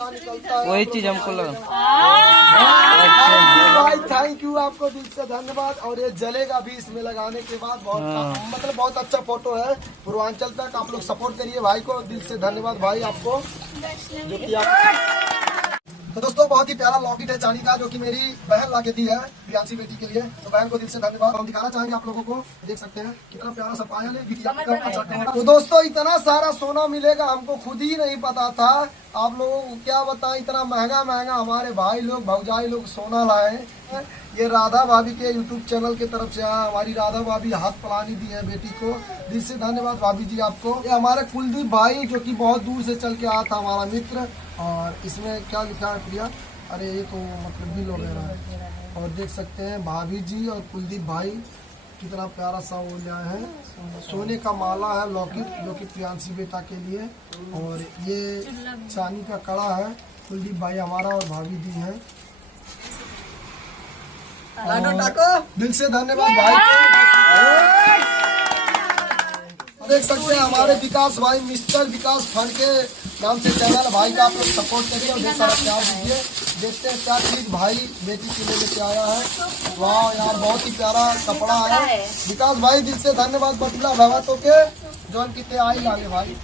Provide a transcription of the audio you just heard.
वही चीज हमको लगा। भाई थैंक यू, आपको दिल से धन्यवाद। और ये जलेगा भी इसमें लगाने के बाद, बहुत मतलब बहुत अच्छा फोटो है। पूर्वांचल तक आप लोग सपोर्ट करिए भाई को, दिल से धन्यवाद भाई आपको जो कि आप। तो दोस्तों बहुत ही प्यारा लॉकेट है चांदी का, जो कि मेरी बहन ला के दी है प्रियांशी बेटी के लिए। तो बहन को दिल से धन्यवाद। हम दिखाना चाहेंगे आप लोगों को, देख सकते हैं कितना प्यारा सा पायल है। तो दोस्तों इतना सारा सोना मिलेगा हमको खुद ही नहीं पता था। आप लोगों को क्या बताएं, इतना महंगा महंगा हमारे भाई लोग भौजाई लोग सोना लाए। ये राधा भाभी के यूट्यूब चैनल की तरफ से हमारी राधा भाभी हाथ पलानी दी है बेटी को, दिल से धन्यवाद भाभी जी आपको। ये हमारे कुलदीप भाई जो कि बहुत दूर से चल के आया था, हमारा मित्र। और इसमें क्या लिखा है प्रिया, अरे ये तो मतलब बिल वगैरह है। और देख सकते हैं भाभी जी और कुलदीप भाई कितना प्यारा सा वो लिया है, सोने का माला है लॉकेट जो कि प्रियांशी बेटा के लिए। और ये चांदी का कड़ा है, कुलदीप भाई हमारा और भाभी दी है। दिल से धन्यवाद भाई को। देख सकते हैं हमारे विकास भाई, मिस्टर विकास फंड के नाम से चैनल भाई का आप लोग सपोर्ट करिए और ढेर सारा प्यार दीजिए। देखते हैं क्या चीज भाई बेटी के लिए लेके आया है। वाह यार बहुत ही प्यारा कपड़ा है। विकास भाई दिल से धन्यवाद। बटुला भगवतों के जौन कितने आई लागे भाई।